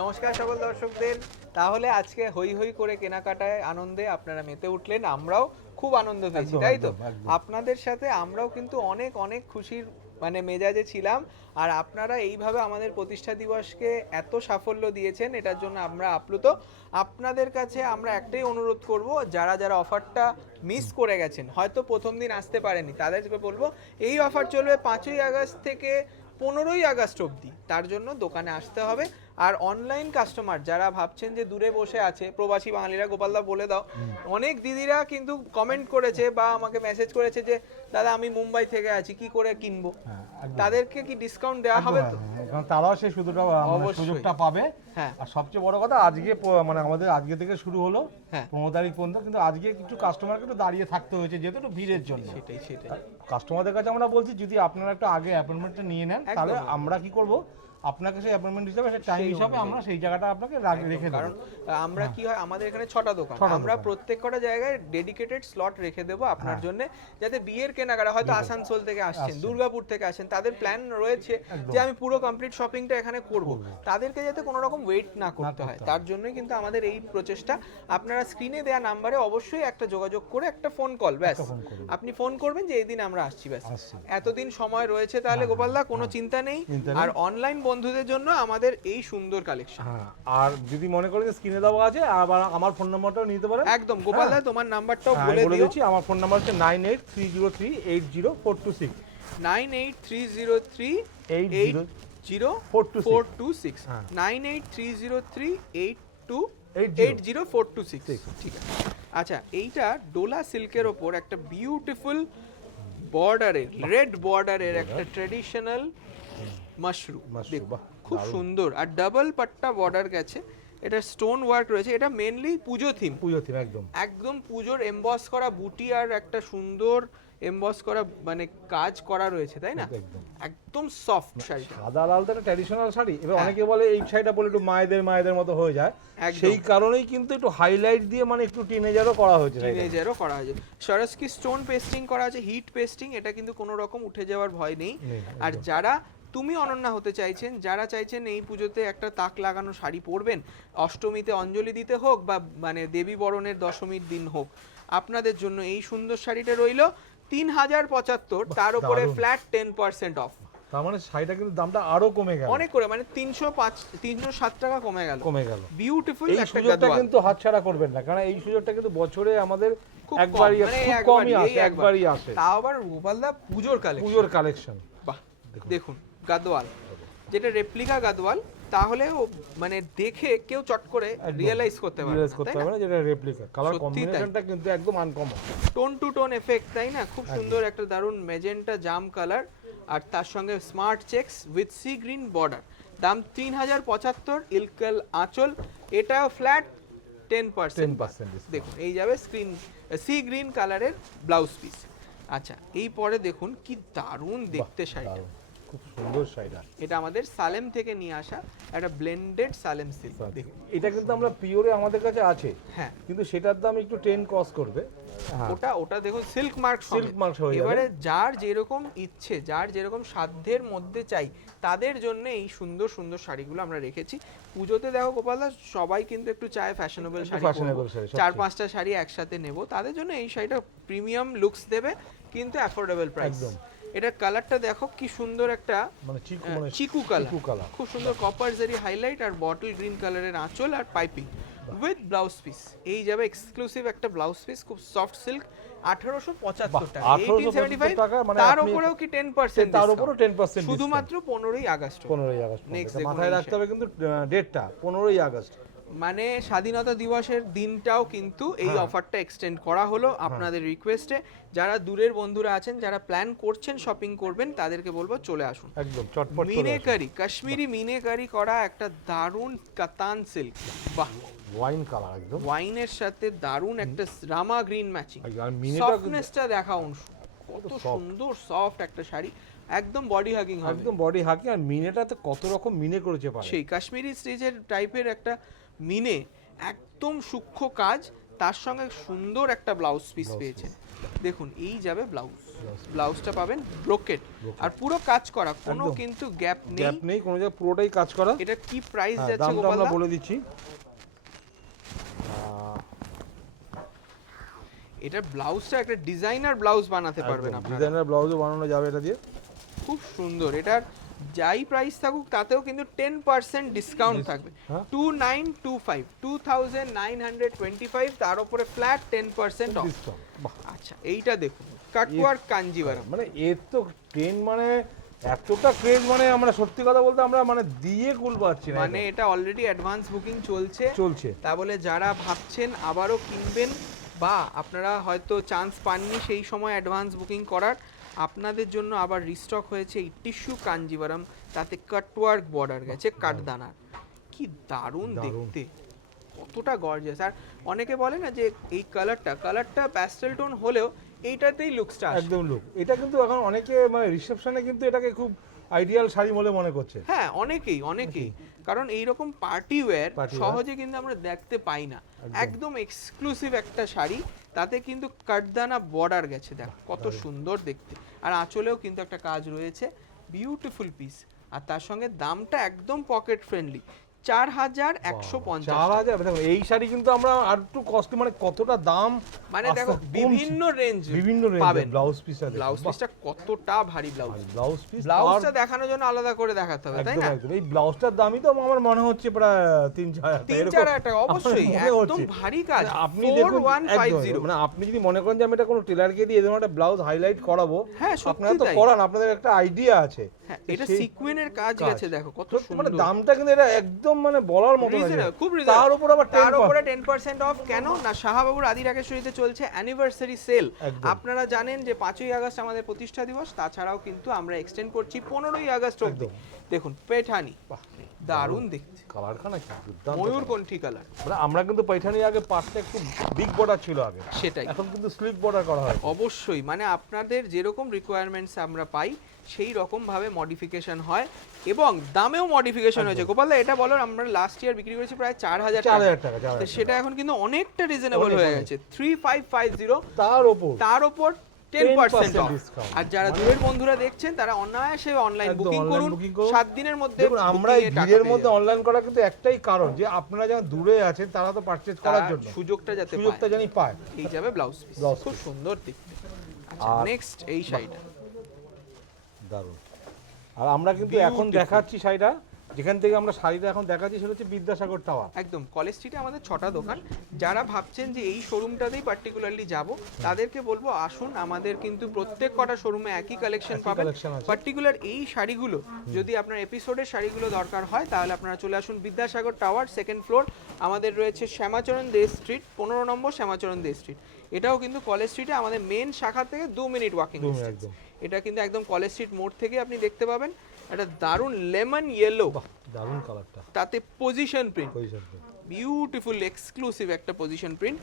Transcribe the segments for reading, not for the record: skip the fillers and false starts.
নমস্কার সকল দর্শকদের। তাহলে আজকে হই হই করে কেনাকাটায় আনন্দে আপনারা মেতে উঠলেন, আমরাও খুব আনন্দ পেয়েছি, তাই তো? আপনাদের সাথে আমরাও কিন্তু অনেক অনেক খুশির মেজাজে ছিলাম। আর আপনারা এইভাবে আমাদের প্রতিষ্ঠা দিবসকে এত সাফল্য দিয়েছেন, এটার জন্য আমরা আপ্লুত। আপনাদের কাছে আমরা একটাই অনুরোধ করব, যারা যারা অফারটা মিস করে গেছেন, হয়তো প্রথম দিন আসতে পারেনি, তাদেরকে বলবো এই অফার চলবে 5ই আগস্ট থেকে 15ই আগস্ট অবধি। তার জন্য দোকানে আসতে হবে। আর অনলাইন কাস্টমার যারা ভাবছেন যে দূরে বসে আছে, প্রবাসী বাঙালিরা, গোপালদা বলে দাও, অনেক দিদিরা কিন্তু কমেন্ট করেছে বা আমাকে মেসেজ করেছে যে দাদা আমি মুম্বাই থেকে আছি, কি করে কিনবো, তাদেরকে কি ডিসকাউন্ট দেওয়া হবে? তো তারাও সেই সুযোগটা পাবে। হ্যাঁ, আর সবচেয়ে বড় কথা, আজকে আমাদের আজকে থেকে শুরু হলো 15 তারিখ পর্যন্ত, কিন্তু আজকে কিছু কাস্টমারকে একটু দাঁড়িয়ে থাকতে হয়েছে যেহেতু একটু ভিড়ের জন্য। সেটাই কাস্টমারদের কাছে আমরা বলছি, যদি আপনারা একটু আগে অ্যাপয়েন্টমেন্টটা নিয়ে নেন, তাহলে আমরা কি করব, আপনাকে সেই অ্যাপয়েন্টমেন্ট হিসাবে, সেই টাইম হিসাবে আমরা সেই জায়গাটা আপনাকে রেখে দেব। কারণ আমরা কি হয়, আমাদের এখানে 6টা দোকান, আমরা প্রত্যেক কটা জায়গায় ডেডিকেটেড স্লট রেখে দেবো আপনার জন্য, যাতে বিয়ের কেনাকাটা, হয়তো আসানসোল থেকে আসছেন, দুর্গাপুর থেকে আসেন, তাদের প্ল্যান রয়েছে যে আমি পুরো কমপ্লিট শপিংটা এখানে করব, তাদেরকে যাতে কোনো রকম ওয়েট না করতে হয়, তার জন্যই কিন্তু আমাদের এই প্রচেষ্টা। আপনারা স্ক্রিনে দেওয়া নাম্বারে অবশ্যই একটা যোগাযোগ করে একটা ফোন কল, ব্যাস আপনি ফোন করবেন যে এই দিন আমরা আসছি, ব্যাস এতদিন সময় রয়েছে, তাহলে গোপালদা কোনো চিন্তা নেই। আর অনলাইন বন্ধুদের জন্য আমাদের এই সুন্দর কালেকশন। আর যদি মনে করেন যে স্ক্রিনে দেওয়া আছে, আবার আমার ফোন নাম্বারটাও নিতে পারেন। একদম গোপালদা, তোমার নাম্বারটাও বলে দিয়েছি। আমার ফোন নাম্বার হচ্ছে 9830380426 9830380426 983038280426। ঠিক আছে। আচ্ছা, এইটা ডোলা সিল্কের ওপর একটা বিউটিফুল বর্ডারের, রেড বর্ডারের একটা ট্র্যাডিশনাল মাশরুম, খুব সুন্দর, আর ডাবল পাট্টা বর্ডার গেছে, এটা স্টোন ওয়ার্ক রয়েছে, এটা মেইনলি পুজো থিম একদম পুজোর এমবস করা বুটি আর একটা সুন্দর এমবস করা কাজ করা রয়েছে, তাই না? একদম সফট শাড়ি, সাদা লাল তো ট্র্যাডিশনাল শাড়ি। এবার অনেকে বলে এই শাড়িটা বলে একটু মায়েদের মতো হয়ে যায়, সেই কারণেই কিন্তু একটু হাইলাইট দিয়ে একটু টিনেজারও করা হয়েছে। সরস্কি স্টোন পেস্টিং করা আছে, হিট পেস্টিং, এটা কিন্তু কোনো রকম উঠে যাওয়ার ভয় নেই। আর যারা তুমি অনন্যা হতে চাইছেন, যারা চাইছেন এই পুজোতে একটা তাক লাগানো শাড়ি পরবেন, অষ্টমীতে অঞ্জলি দিতে হোক বা দেবী বরণের দশমীর দিন হোক, আপনাদের জন্য এই সুন্দর শাড়িটা রইল 3075, তার উপরে ফ্ল্যাট 10% অফ। তার শাড়িটা কিন্তু দামটা আরো কমে গেল অনেক করে, 307 টাকা কমে গেল। বিউটিফুল একটা সুযোগটা কিন্তু হাতছাড়া করবেন না, কারণ এই সুযোগটা কিন্তু বছরে আমাদের একবারই আসে। তাও আবার গোপালদা পুজোর কালেকশন। বাহ, দেখুন গাদোয়াল, যেটা রেপ্লিকা গাদোয়াল, তাহলে দেখে কেউ চট করে রিয়ালাইজ করতে পারবে না যেটা রেপ্লিকা। কালার কম্বিনেশনটা কিন্তু একদম uncommon, tone to tone effect, তাই না? খুব সুন্দর একটা দারুন মেজেন্টা জাম কালার, আর তার সঙ্গে smart checks with sea green border. দাম 3075, ইলকাল আঁচল, এটা ফ্ল্যাট 10%। দেখুন এই যাবে সি গ্রিন কালারের ব্লাউজ পিস। আচ্ছা, এই পরে দেখুন কি দারুণ দেখতে শাড়িটা, খুব সুন্দর শাড়িটা। এটা আমাদের সালেম থেকে নিয়ে আসা একটা ব্লেন্ডেড সালেম সিল্ক। দেখুন এটা কিন্তু আমরা পিওরে আমাদের কাছে আছে, হ্যাঁ, কিন্তু সেটার দাম একটু 10 ক্রস করবে। ওটা দেখুন সিল্ক মার্ক হয়ে যাবে। এবারে যার যেরকম ইচ্ছে, যার যেরকম সাধ্যের মধ্যে চাই, তাদের জন্য এই সুন্দর সুন্দর শাড়িগুলো আমরা রেখেছি। পুজোতে দেখো গোপালদা, সবাই কিন্তু একটু চায় ফ্যাশনেবল শাড়ি, 4-5টা শাড়ি একসাথে নেব, তাদের জন্য এই শাড়িটা প্রিমিয়াম লুকস দেবে কিন্তু অ্যাফোর্ডেবল প্রাইস। এটার কালারটা দেখো কি সুন্দর, একটা চিকু কালার, খুব সুন্দর কপার জারি হাইলাইট, আর বটল গ্রিন কালারের আঁচল আর পাইপিং উইথ ব্লাউজ পিস। এই যাবে এক্সক্লুসিভ একটা ব্লাউজ পিস, খুব সফট সিল্ক, 1875 টাকা, 1875 টাকা। তার উপরেও কি 10%? তার উপরেও 10%, শুধুমাত্র 15ই আগস্ট। নেক্সট মাথায় রাখতে হবে কিন্তু ডেটটা 15ই আগস্ট, স্বাধীনতা দিবসের দিনটাও কিন্তু এই অফারটা এক্সটেন্ড করা হলো আপনাদের রিকোয়েস্টে। যারা দূরের বন্ধুরা আছেন, যারা প্ল্যান করছেন শপিং করবেন, তাদেরকে বলবো চলে আসুন। একদম চটপট মিনেকারি, কাশ্মীরি মিনেকারি করা একটা দারুণ কাতান সিল্ক, বাহ, ওয়াইন কালার, একদম ওয়াইনের সাথে দারুণ একটা রামা গ্রিন ম্যাচিং। সফটনেসটা দেখাও, কত সুন্দর সফট একটা শাড়ি, একদম বডি হাগিং হবে, একদম বডি হাগিং। আর মিনেটাতে কত রকম মিনে করেছে পারে, সেই কাশ্মীরি স্টিচের টাইপের একটা মিনে, একদম সূক্ষ্ম কাজ, তার সঙ্গে সুন্দর একটা ব্লাউজ পিস পেয়েছে। দেখুন এই যাবে ব্লাউজ, ব্লাউজটা পাবেন ব্রোকেট আর পুরো কাজ করা, কোনো একদম। কিন্তু গ্যাপ নেই। গ্যাপ নেই কোনো জায়গায়, পুরোটাই কাজ করা। এটা কি প্রাইস হ্যাঁ, যাচ্ছে দামটা গোপাল আমরা দা? বলে দিচ্ছি। এটা ব্লাউজটা একটা ডিজাইনার ব্লাউজ বানাতে পারবেন আপনারা, ডিজাইনার ব্লাউজও বানানো যাবে এটা দিয়ে। খুব সুন্দর। এটার যাই প্রাইস থাকুক তাতেও কিন্তু 10% ডিসকাউন্ট থাকবে। হ্যাঁ। 2925 2925, তার উপরে ফ্ল্যাট 10% অফ। ডিসকাউন্ট। বাহ, আচ্ছা এইটা দেখুন, কাটওয়ার্ক কাঞ্জিভারাম। মানে এর তো ট্রেন মানে এতটা ক্রেজ, মানে আমরা সত্যি কথা বলতে আমরা মানে দিয়ে কুল পাচ্ছি না। মানে এটা অলরেডি অ্যাডভান্স বুকিং চলছে। তা বলে যারা ভাবছেন আবারও কিনবেন বা আপনারা হয়তো চান্স পাননি সেই সময় অ্যাডভান্স বুকিং করার, আপনাদের জন্য আবার রিস্টক হয়েছে এই টিস্যু কাঞ্জিভারাম, তাতে কাটওয়ার্ক বর্ডার গেছে কাঠদানার। কি দারুণ দেখতে, কতটা গর্জিয়াস। আর অনেকে বলে না যে এই কালারটা প্যাস্টেল টোন হলেও এইটাতেই লুকসটা আসে। একদম লুক। এটা কিন্তু এখন অনেকে মানে রিসেপশনে কিন্তু এটাকে খুব আইডিয়াল শাড়ি বলে মনে করছে। হ্যাঁ অনেকেই, কারণ এইরকম পার্টি ওয়্যার সহজে কিন্তু আমরা দেখতে পাই না। একদম এক্সক্লুসিভ একটা শাড়ি, তাতে কিন্তু কাঠদানা বর্ডার গেছে, দেখ কত সুন্দর দেখতে। আর আঁচলেও কিন্তু একটা কাজ রয়েছে, বিউটিফুল পিস। আর তার সঙ্গে দামটা একদম পকেট ফ্রেন্ডলি, 4150। 4000। দেখো এই শাড়ি কিন্তু আমরা আর একটু কস্টলি, মানে কতটা দাম, মানে দেখো বিভিন্ন রেঞ্জ পাবেন। ব্লাউজ পিসটা কতটা ভারী পিস, ব্লাউজটা দেখানোর জন্য আলাদা করে দেখাতে হবে, তাই না? একদম। এই ব্লাউজটার দামই তো আমার মনে হচ্ছে প্রায় 3-4 টাকা। অবশ্যই একদম ভারী কাজ। আপনি দেখুন 4150, মানে আপনি যদি মনে করেন যে আমি এটা কোনো টেলারকে দিয়ে এরকম একটা ব্লাউজ হাইলাইট করাবো, হ্যাঁ আপনারা তো সত্যি করান, আপনাদের একটা আইডিয়া আছে। হ্যাঁ, এটা সিকোয়েন্সের কাজ গেছে, দেখো কত মানে সুন্দর। দামটা কিন্তু এটা একদম মানে বলার মতো না, খুব তার উপর আবার তার উপরে 10% অফ। কেন না, শাহবাবুর আদি রাকেশ্বরীতে চলছে অ্যানিভার্সারি সেল। আপনারা জানেন যে 5ই আগস্ট আমাদের প্রতিষ্ঠা দিবস, তাছাড়াও কিন্তু আমরা এক্সটেন্ড করছি 15ই আগস্ট অবধি। দেখুন পেঠানি, দারুণ দেখতে, কালারখানা কি দুর্দান্ত, ময়ূরকণ্ঠী কালার। মানে আমরা কিন্তু পৈঠানির আগে পাশটা একটু বিগ বর্ডার ছিল আগে, সেটাই এখন কিন্তু স্লিক বর্ডার করা হয়। অবশ্যই, মানে আপনাদের যেরকম রিকোয়ারমেন্টস আমরা পাই সেই রকম ভাবে মডিফিকেশন হয় এবং দামেও মডিফিকেশন হয়েছে। গোপালদা এটা বলো, আমরা লাস্ট ইয়ার বিক্রি করেছি প্রায় 4000 টাকা, তো সেটা এখন কিন্তু অনেকটা রিজনেবল হয়ে গেছে। 3550, তার উপর 10% অফ। আর যারা দূরের বন্ধুরা দেখছেন তারা অনায়াসে অনলাইন বুকিং করুন, 7 দিনের মধ্যে। আমরা এই ভিড়ের মধ্যে অনলাইন করা কিন্তু একটাই কারণ, যে আপনারা যারা দূরে আছেন তারা তো পারচেজ করার জন্য সুযোগটা জানি পায়। এই যাবে ব্লাউজ পিস, খুব সুন্দর দেখতে। আচ্ছা নেক্সট এই শাড়িটা দারুণ। আর আমরা কিন্তু এখন দেখাচ্ছি শাড়িটা, যেখান থেকে আমরা শাড়িটা এখন দেখাচ্ছি সেটা হচ্ছে বিদ্যাসাগর টাওয়ার। একদম কলেজ স্ট্রিটে আমাদের 6টা দোকান। যারা ভাবছেন যে এই শোরুমটাতেই পার্টিকুলারলি যাব, তাদেরকে বলবো আসুন, আমাদের কিন্তু প্রত্যেক কটা শোরুমে একই কালেকশন পাবেন। পার্টিকুলার এই শাড়িগুলো যদি আপনার এপিসোডের শাড়িগুলো দরকার হয়, তাহলে আপনারা চলে আসুন বিদ্যাসাগর টাওয়ার, 2nd ফ্লোর। আমাদের রয়েছে শ্যামাচরণ দে স্ট্রিট, 15 নম্বর শ্যামাচরণ দে স্ট্রিট। এটাও কিন্তু কলেজ স্ট্রিটে আমাদের মেন শাখা থেকে 2 মিনিট ওয়াকিং ডিস্টেন্স। এটা কিন্তু একদম কলেজ স্ট্রিট মোড় থেকে আপনি দেখতে পাবেন। একটা দারুণ লেমন ইয়েলো, দারুণ কালারটা, তাতে পজিশন প্রিন্ট, বিউটিফুল এক্সক্লুসিভ একটা পজিশন প্রিন্ট।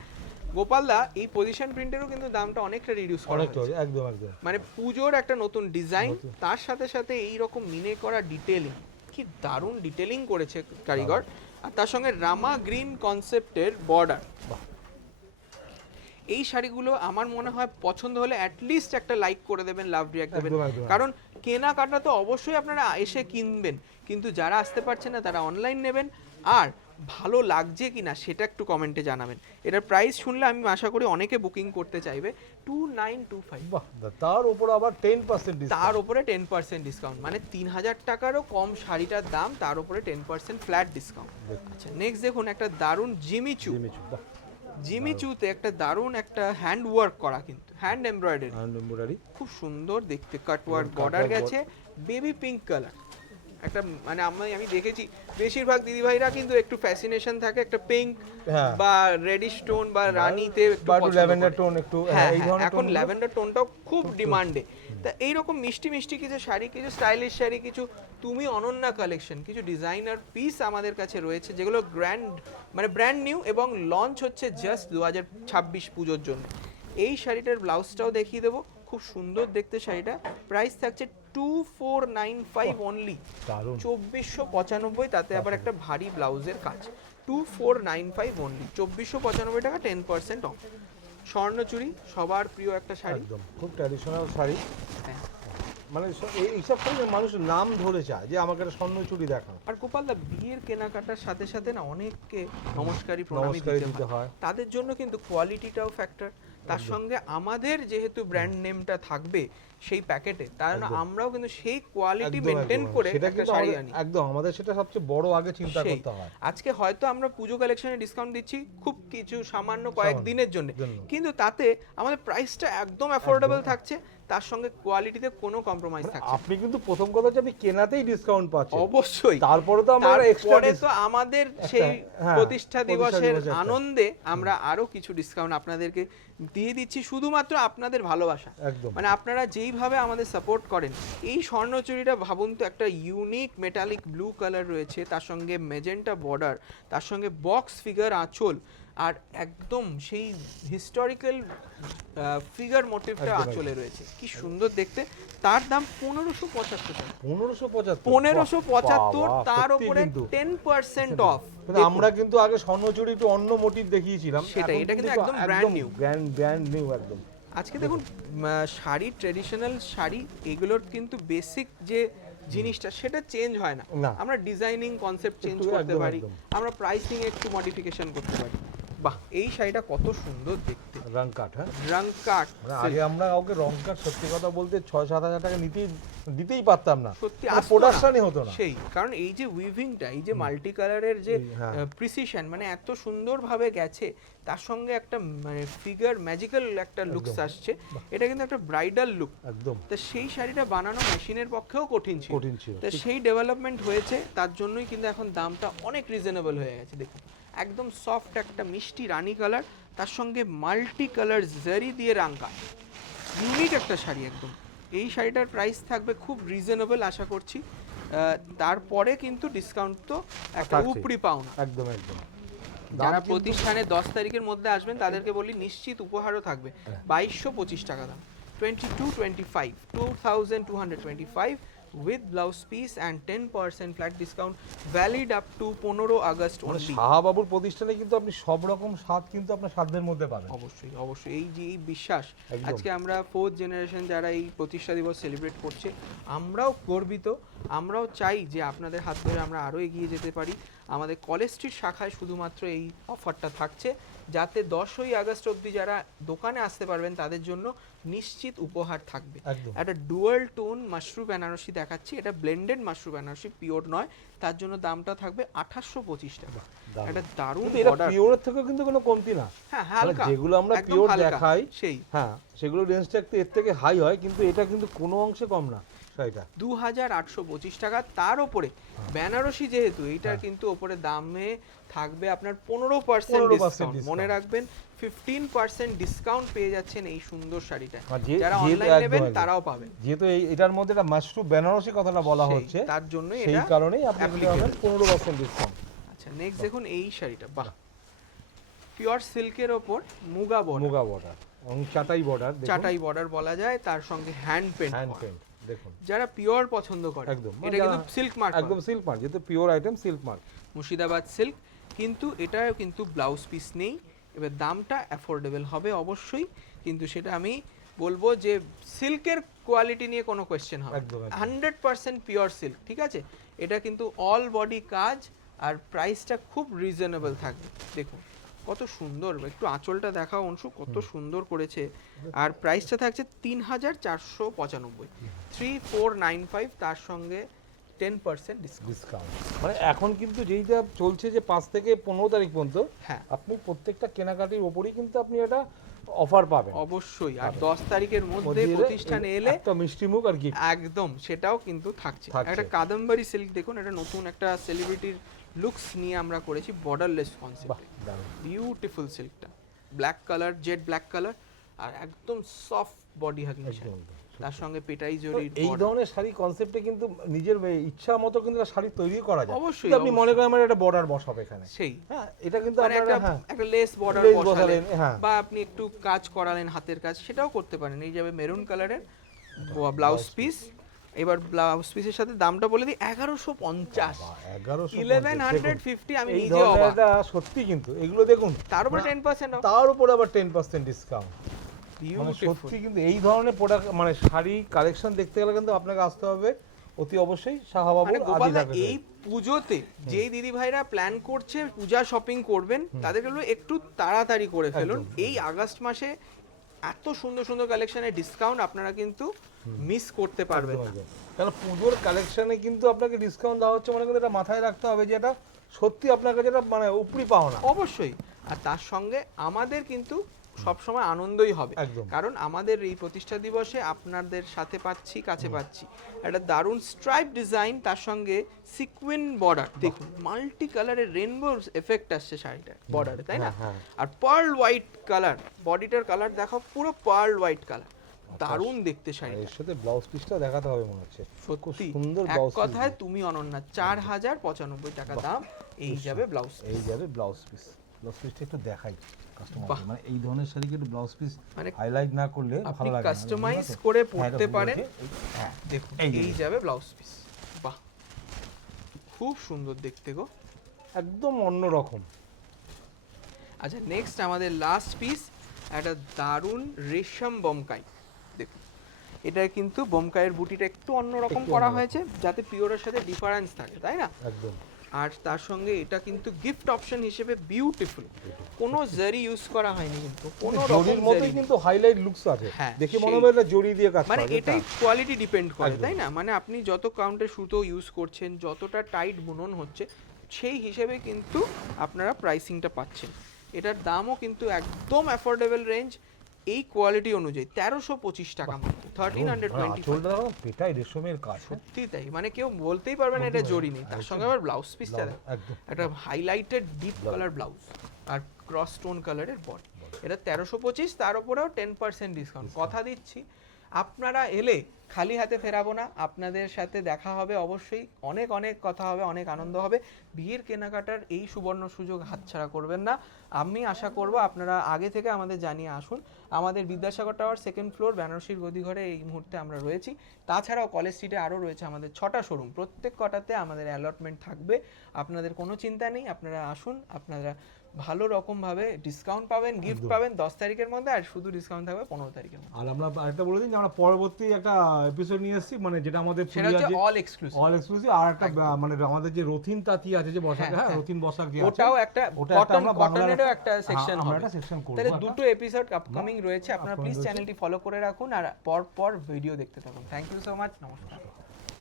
গোপালদা এই পজিশন প্রিন্টেরও কিন্তু দামটা অনেকটা রিডিউস করা হয়েছে, একদম। মানে পুজোর একটা নতুন ডিজাইন, তার সাথে সাথে এই রকম মিনে করা ডিটেইলিং, কি দারুণ ডিটেইলিং করেছে কারিগর। আর তার সঙ্গে রামা গ্রিন কনসেপ্টের বর্ডার। এই শাড়িগুলো আমার মনে হয় পছন্দ হলে অ্যাটলিস্ট একটা লাইক করে দেবেন, লাভ রিঅ্যাক্ট দেবেন, কারণ কেনাকাটা তো অবশ্যই আপনারা এসে কিনবেন, কিন্তু যারা আসতে পারছেন না তারা অনলাইন নেবেন। আর ভালো লাগছে কিনা সেটা একটু কমেন্টে জানাবেন। এটার প্রাইস শুনলে আমি আশা করি অনেকে বুকিং করতে চাইবে, 2925। তার উপর আবার 10% ডিসকাউন্ট, তার উপরে 10% ডিসকাউন্ট, মানে 3000 টাকারও কম শাড়িটার দাম, তার উপরে 10% ফ্ল্যাট ডিসকাউন্ট। আচ্ছা নেক্সট দেখুন একটা দারুণ জিমিচু। জিমিচুতে একটা দারুণ একটা হ্যান্ড ওয়ার্ক করা, কিন্তু হ্যান্ড এমব্রয়ডারি, খুব সুন্দর দেখতে, কাট ওয়ার্ক বর্ডার গেছে, বেবি পিঙ্ক কালার। একটা মানে আমি দেখেছি বেশিরভাগ দিদিভাইরা কিন্তু একটু ফ্যাসিনেশন থাকে একটা পিঙ্ক বা রেডিশ টোন বা রানীতে একটু ল্যাভেন্ডার টোন, একটু এই ধরনের। এখন ল্যাভেন্ডার টোনটাও খুব ডিমান্ডে। তা এইরকম মিষ্টি মিষ্টি কিছু শাড়ি, কিছু স্টাইলিশ শাড়ি, কিছু তুমি অনন্যা কালেকশন, কিছু ডিজাইনার পিস আমাদের কাছে রয়েছে, যেগুলো মানে ব্র্যান্ড নিউ এবং লঞ্চ হচ্ছে জাস্ট 2026 পুজোর জন্য। এই শাড়িটার ব্লাউজটাও দেখিয়ে দেবো, খুব সুন্দর দেখতে শাড়িটা। প্রাইস থাকছে 2495 অনলি, 2495, তাতে আবার একটা ভারী ব্লাউজের কাজ। 2495 অনলি, 2495 টাকা, 10% অফ। স্বর্ণচুরি সবার প্রিয় একটা শাড়ি। একদম খুব ট্র্যাডিশনাল শাড়ি, হ্যাঁ। মানে এইসব শাড়ি মানুষ নাম ধরে চায় যে আমাকে একটা স্বর্ণচুরি দেখাও। আর গোপালদা বিয়ের কেনাকাটার সাথে সাথে না অনেককে নমস্কারী প্রণামী নমস্কারী দিতে দিতে হয়, হয়। তাদের জন্য কিন্তু কোয়ালিটিটাও ফ্যাক্টর। তার সঙ্গে আমাদের যেহেতু ব্র্যান্ড নেমটা থাকবে সেই প্যাকেটে, তার জন্য একদম। আমরাও কিন্তু সেই কোয়ালিটি একদম, মেনটেন একদম। করে সেটা একটা কিন্তু শাড়ি আমাদের আনি। একদম আমাদের সেটা সবচেয়ে বড় আগে চিন্তা সেই করতে হয়। আজকে হয়তো আমরা পুজো কালেকশনে ডিসকাউন্ট দিচ্ছি খুব কিছু সামান্য কয়েক সামান্য দিনের জন্য, জন্য। কিন্তু তাতে আমাদের প্রাইসটা একদম অ্যাফোর্ডেবল থাকছে, তার সঙ্গে কোয়ালিটিতে কোনো কম্প্রোমাইজ মানে থাকছে না। আপনি কিন্তু প্রথম কথা হচ্ছে আপনি কেনাতেই ডিসকাউন্ট পাচ্ছেন, অবশ্যই। তারপরে তো আমরা এক্সট্রা তারপরে তো আমাদের সেই হ্যাঁ, প্রতিষ্ঠা দিবসের দিবসের একটা। আনন্দে আমরা আরো কিছু ডিসকাউন্ট আপনাদেরকে দিয়ে দিচ্ছি, শুধুমাত্র আপনাদের ভালোবাসা। একদম মানে আপনারা যেইভাবে আমাদের সাপোর্ট করেন, এই স্বর্ণচুরিটা ভাবুন তো, একটা ইউনিক মেটালিক ব্লু কালার রয়েছে, তার সঙ্গে মেজেন্টা বর্ডার, তার সঙ্গে বক্স ফিগার আঁচল, আর একদম সেই হিস্টোরিক্যাল ফিগার মোটিভটা একদম, আঁচলে রয়েছে, কি সুন্দর দেখতে। তার দাম 1575 টাকা। 1575। 1575, বাহ, তার সত্যি উপরে কিন্তু। 10% অফ। কিন্তু আমরা কিন্তু আগে স্বর্ণচুরি একটু অন্য মোটিভ দেখিয়েছিলাম, সেটাই, এখন এটা কিন্তু একদম brand new। ব্র্যান্ড নিউ একদম। আজকে দেখুন শাড়ি, ট্রেডিশনাল শাড়ি, এগুলোর কিন্তু বেসিক যে জিনিসটা সেটা চেঞ্জ হয় না। না। আমরা ডিজাইনিং কনসেপ্ট চেঞ্জ একটু করতে একদম, পারি, একদম। আমরা প্রাইসিং একটু মডিফিকেশন করতে পারি। বাহ, এই শাড়িটা কত সুন্দর দেখতে, রং কাট, হ্যাঁ রং কাট। মানে আগে আমরা কাউকে রং কাট সত্যি কথা বলতে 6-7 হাজার টাকা দিতেই পারতাম না, সত্যি মানে আসতো না। প্রোডাকশনই হতো না। সেই কারণ এই যে উইভিংটা, এই যে মাল্টি কালারের যে হ্যাঁ। প্রিসিশন, মানে এত সুন্দরভাবে গেছে, তার সঙ্গে একটা মানে ফিগার ম্যাজিক্যাল একটা লুকস একদম। আসছে, এটা কিন্তু একটা ব্রাইডাল লুক। একদম তা সেই শাড়িটা বানানো মেশিনের পক্ষেও কঠিন ছিল। কঠিন ছিল। তা সেই ডেভেলপমেন্ট হয়েছে, তার জন্যই কিন্তু এখন দামটা অনেক রিজনেবল হয়ে গেছে। দেখুন একদম সফট একটা মিষ্টি রানী কালার, তার সঙ্গে মাল্টি কালার জারি দিয়ে রাঙ্কা, ইউনিক একটা শাড়ি একদম। এই শাড়িটার প্রাইস থাকবে খুব রিজনেবল আশা করছি। তারপরে কিন্তু ডিসকাউন্ট তো একটা থাকছেই। উপরি পাওনা। একদম একদম। যারা দাম কিন্তু- প্রতিষ্ঠানে 10 তারিখের মধ্যে আসবেন তাদেরকে বলি নিশ্চিত উপহারও থাকবে। 2225 টাকা দাম, 2225, 2225 with blouse piece and 10% flat discount, valid up to 15 August মানে only। শাহবাবুর প্রতিষ্ঠানে কিন্তু আপনি সব রকম স্বাদ কিন্তু আপনার সাধ্যের মধ্যে পাবেন। অবশ্যই অবশ্যই, এই যে এই বিশ্বাস, একদম। আজকে আমরা 4th জেনারেশন যারা এই প্রতিষ্ঠা দিবস সেলিব্রেট করছে, আমরাও গর্বিত, আমরাও চাই যে আপনাদের হাত ধরে আমরা আরও এগিয়ে যেতে পারি। আমাদের কলেজ স্ট্রিট শাখায় শুধুমাত্র এই অফারটা থাকছে, যাতে 10ই আগস্ট অবধি যারা দোকানে আসতে পারবেন তাদের জন্য নিশ্চিত উপহার থাকবে। একদম। একটা ডুয়াল টোন মাশরু বেনারসি দেখাচ্ছি, এটা ব্লেন্ডেড মাশরু বেনারসি, পিওর নয়, তার জন্য দামটা থাকবে 2825 টাকা। দারুণ। একটা দারুণ কিন্তু এটা অর্ডার। পিওরের থেকেও কিন্তু কোনো কমতি না। হ্যাঁ, মানে হালকা, যেগুলো আমরা একদম পিওর হালকা, দেখাই সেই হ্যাঁ সেগুলো রেঞ্জটা একটু এর থেকে হাই হয়, কিন্তু এটা কিন্তু কোনো অংশে কম না শাড়িটা। 2825 টাকা। তার ওপরে বেনারসি যেহেতু, এইটার হ্যাঁ। কিন্তু ওপরে দামে থাকবে আপনার 15% 15% ডিসকাউন্ট। মনে discount। রাখবেন 15% ডিসকাউন্ট পেয়ে যাচ্ছেন এই সুন্দর শাড়িটা। আর যারা যেহেতু অনলাইন একদম, নেবেন একদম। তারাও পাবেন। যেহেতু এটার মধ্যে একটা মাশরু বেনারসি কথাটা বলা সেই, হচ্ছে, তার জন্যই সেই এটা কারণেই আপনি কিন্তু applicable। পাবেন 15% ডিসকাউন্ট। আচ্ছা, নেক্সট দেখুন এই শাড়িটা, বাহ, পিওর সিল্কের ওপর মুগা বর্ডার, মুগা বর্ডার এবং চাটাই বর্ডার, চাটাই বর্ডার বলা যায়, তার সঙ্গে হ্যান্ড হ্যান্ড পেন্ট। পেন্ট দেখুন যারা পিওর পছন্দ করে, একদম। এটা কিন্তু সিল্ক মার্ক, একদম সিল্ক মার্ক, যেহেতু pure item silk mark. Murshidabad silk, কিন্তু এটাও কিন্তু ব্লাউজ পিস নেই। এবার দামটা অ্যাফোর্ডেবল হবে অবশ্যই, কিন্তু সেটা আমি বলবো যে সিল্কের কোয়ালিটি নিয়ে কোনো কোয়েশ্চেন হবে, একদম, একদম। 100% পিওর সিল্ক, ঠিক আছে। এটা কিন্তু অল বডি কাজ, আর প্রাইসটা খুব রিজনেবল থাকবে। দেখুন কত সুন্দর, একটু আঁচলটা দেখাও অংশু, কত সুন্দর করেছে। আর প্রাইসটা থাকছে 3495, 3495, তার সঙ্গে 10% ডিসকাউন্ট। ডিসকাউন্ট মানে এখন কিন্তু যেইটা চলছে যে 5 থেকে 15 তারিখ পর্যন্ত, হ্যাঁ আপনি প্রত্যেকটা কেনাকাটির উপরেই কিন্তু আপনি একটা অফার পাবেন। অবশ্যই। আর 10 তারিখের মধ্যে মধ্যে এলে প্রতিষ্ঠানে এলে একটা মিষ্টি মুখ আর কি একদম সেটাও কিন্তু থাকছে। থাকছে। একটা কাদম্বরী সিল্ক দেখুন, এটা নতুন একটা সেলিব্রিটির লুকস নিয়ে আমরা করেছি, বর্ডারলেস বাহ কনসেপ্টে। দারুণ। বিউটিফুল সিল্কটা, black colour, jet black colour, আর একদম সফট বডি হাগিং শাড়ি, একদম। তার সঙ্গে পেটাই তো জরির এই border। ধরনের শাড়ি কনসেপ্টে কিন্তু নিজের ইচ্ছা মতো কিন্তু একটা শাড়ি তৈরি করা যায়। অবশ্যই, যদি আপনি মনে করেন আমার একটা বর্ডার বসাবো এখানে, সেই হ্যাঁ এটা কিন্তু মানে আপনারা একটা হ্যাঁ একটা লেস বর্ডার lace বসালেন, বসালেন, হ্যাঁ। বা আপনি একটু কাজ করালেন হাতের কাজ, সেটাও করতে পারেন। এই যাবে মেরুন কালারের ব্লাউজ পিস, এবার ব্লাউজ পিসের সাথে দামটা বলে দিই 1150 1150 1150 আমি এই নিজে ধরনের অবাক। একটা সত্যি কিন্তু এগুলো দেখুন তার উপরে 10% অফ। তার উপর আবার 10% ডিসকাউন্ট, মানে বিউটিফুল। সত্যি কিন্তু এই ধরনের প্রোডাক্ট মানে শাড়ি কালেকশন দেখতে গেলে কিন্তু আপনাকে আসতে হবে অতি অবশ্যই শাহবাবুর মানে গোপাল দা, আদি এই পুজোতে যেই দিদি ভাইরা প্ল্যান করছে পূজা শপিং করবেন তাদের জন্য একটু তাড়াতাড়ি করে ফেলুন। এই আগস্ট মাসে এত সুন্দর সুন্দর কালেকশনের ডিসকাউন্ট আপনারা কিন্তু মিস করতে পারবেন না। কারণ পুজোর কালেকশনে কিন্তু আপনাকে ডিসকাউন্ট দেওয়া হচ্ছে, মানে কিন্তু এটা মাথায় রাখতে হবে যে এটা সত্যি আপনার কাছে এটা মানে উপরি পাওনা। অবশ্যই। আর তার সঙ্গে আমাদের কিন্তু সবসময় আনন্দই হবে, একদম। কারণ আমাদের এই প্রতিষ্ঠা দিবসে আপনাদের সাথে পাচ্ছি, কাছে পাচ্ছি একটা দারুণ স্ট্রাইপ ডিজাইন, তার সঙ্গে সিকুয়েন বর্ডার। দেখুন মাল্টি কালারের রেনবো এফেক্ট আসছে শাড়িটা বর্ডারে, তাই না? হ্যাঁ। আর পার্ল হোয়াইট কালার, বডিটার কালার দেখো পুরো পার্ল হোয়াইট কালার, দারুণ দেখতে শাড়ি। এর সাথে ব্লাউজ পিসটা দেখাতে হবে মনে হচ্ছে, খুব সত্যি সুন্দর এক ব্লাউজ পিস। কথায় তুমি অনন্যা, 4095 টাকা দাম, এই যাবে ব্লাউজ। এই যাবে ব্লাউজ পিস। ব্লাউজ পিসটা একটু দেখাই কাস্টমার, বাহ। মানে এই ধরনের শাড়িকে একটু ব্লাউজ পিস মানে হাইলাইট না করলে আপনি ভালো লাগে না, কাস্টমাইজ বুঝলে তো? করে হ্যাঁ, পড়তে এটা পারেন। হ্যাঁ দেখুন এই যে। এই যাবে ব্লাউজ পিস। বাহ, খুব সুন্দর দেখতে গো। একদম অন্যরকম। আচ্ছা, নেক্সট আমাদের লাস্ট পিস একটা দারুণ রেশম বোমকাই। দেখুন এটা কিন্তু বোমকাইয়ের বুটিটা একটু অন্যরকম একটু করা অন্যরকম। হয়েছে যাতে পিওরের সাথে ডিফারেন্স থাকে, তাই না? একদম। আর তার সঙ্গে এটা কিন্তু গিফট অপশন হিসেবে বিউটিফুল, কোনো জারি ইউজ করা হয়নি কিন্তু, কোনো রকম জরির মতোই জারি কিন্তু হাইলাইট লুকস আছে, হ্যাঁ, দেখে মনে সেই। হবে এটা জরি দিয়ে কাজ মানে করা। এটাই কোয়ালিটি ডিপেন্ড করে, একদম। তাই না? মানে আপনি যত কাউন্টের সুতো ইউজ করছেন, যতটা টাইট বুনন হচ্ছে, সেই হিসেবে কিন্তু আপনারা প্রাইসিংটা পাচ্ছেন। এটার দামও কিন্তু একদম অ্যাফোর্ডেবল রেঞ্জ, এই কোয়ালিটি অনুযায়ী 1325 টাকা মাত্র, 1325। চোলটা পেটাই রেশমের কাজ। সত্যি তাই, মানে কেউ বলতেই পারবে না এটা জরি নেই। তার সঙ্গে আবার ব্লাউজ পিসটা দেখো, একদম। একটা হাইলাইটেড ডিপ কালার ব্লাউজ আর ক্রস টোন কালারের বডি। এটা 1325, তার উপরেও 10% ডিসকাউন্ট। কথা দিচ্ছি আপনারা এলে খালি হাতে ফেরাবো না, আপনাদের সাথে দেখা হবে অবশ্যই, অনেক অনেক কথা হবে, অনেক আনন্দ হবে। বিয়ের কেনাকাটার এই সুবর্ণ সুযোগ হাতছাড়া করবেন না। আমি আশা করব আপনারা আগে থেকে আমাদের জানিয়ে আসুন। আমাদের বিদ্যাসাগর টাওয়ার 2nd ফ্লোর বেনারসির গদিঘরে এই মুহূর্তে আমরা রয়েছি। তাছাড়াও কলেজ স্ট্রিটে আরও রয়েছে আমাদের 6টা শোরুম, প্রত্যেক কটাতে আমাদের অ্যালটমেন্ট থাকবে। আপনাদের কোনো চিন্তা নেই, আপনারা আসুন, আপনারা ভালো রকমভাবে ডিসকাউন্ট পাবেন, গিফট পাবেন 10 তারিখের মধ্যে, আর শুধু ডিসকাউন্ট থাকবে 15 তারিখের মধ্যে। আর আমরা আরেকটা বলে দিন যে আমরা পরবর্তী একটা এপিসোড নিয়ে এসেছি, মানে যেটা আমাদের সেটা হচ্ছে অল এক্সক্লুসিভ। All exclusive. আর একটা মানে আমাদের যে রথিন তাঁতি আছে যে বসাক, হ্যাঁ রথিন বসাক যে আছে, ওটাও একটা ওটা কটন, আমরা বাংলার কটনেরও একটা সেকশন আমরা হবে। একটা সেকশন করব। তাহলে দুটো এপিসোড আপকামিং রয়েছে, আপনারা প্লিজ চ্যানেলটি ফলো করে রাখুন আর পর পর ভিডিও দেখতে থাকুন। থ্যাংক ইউ সো মাচ, নমস্কার।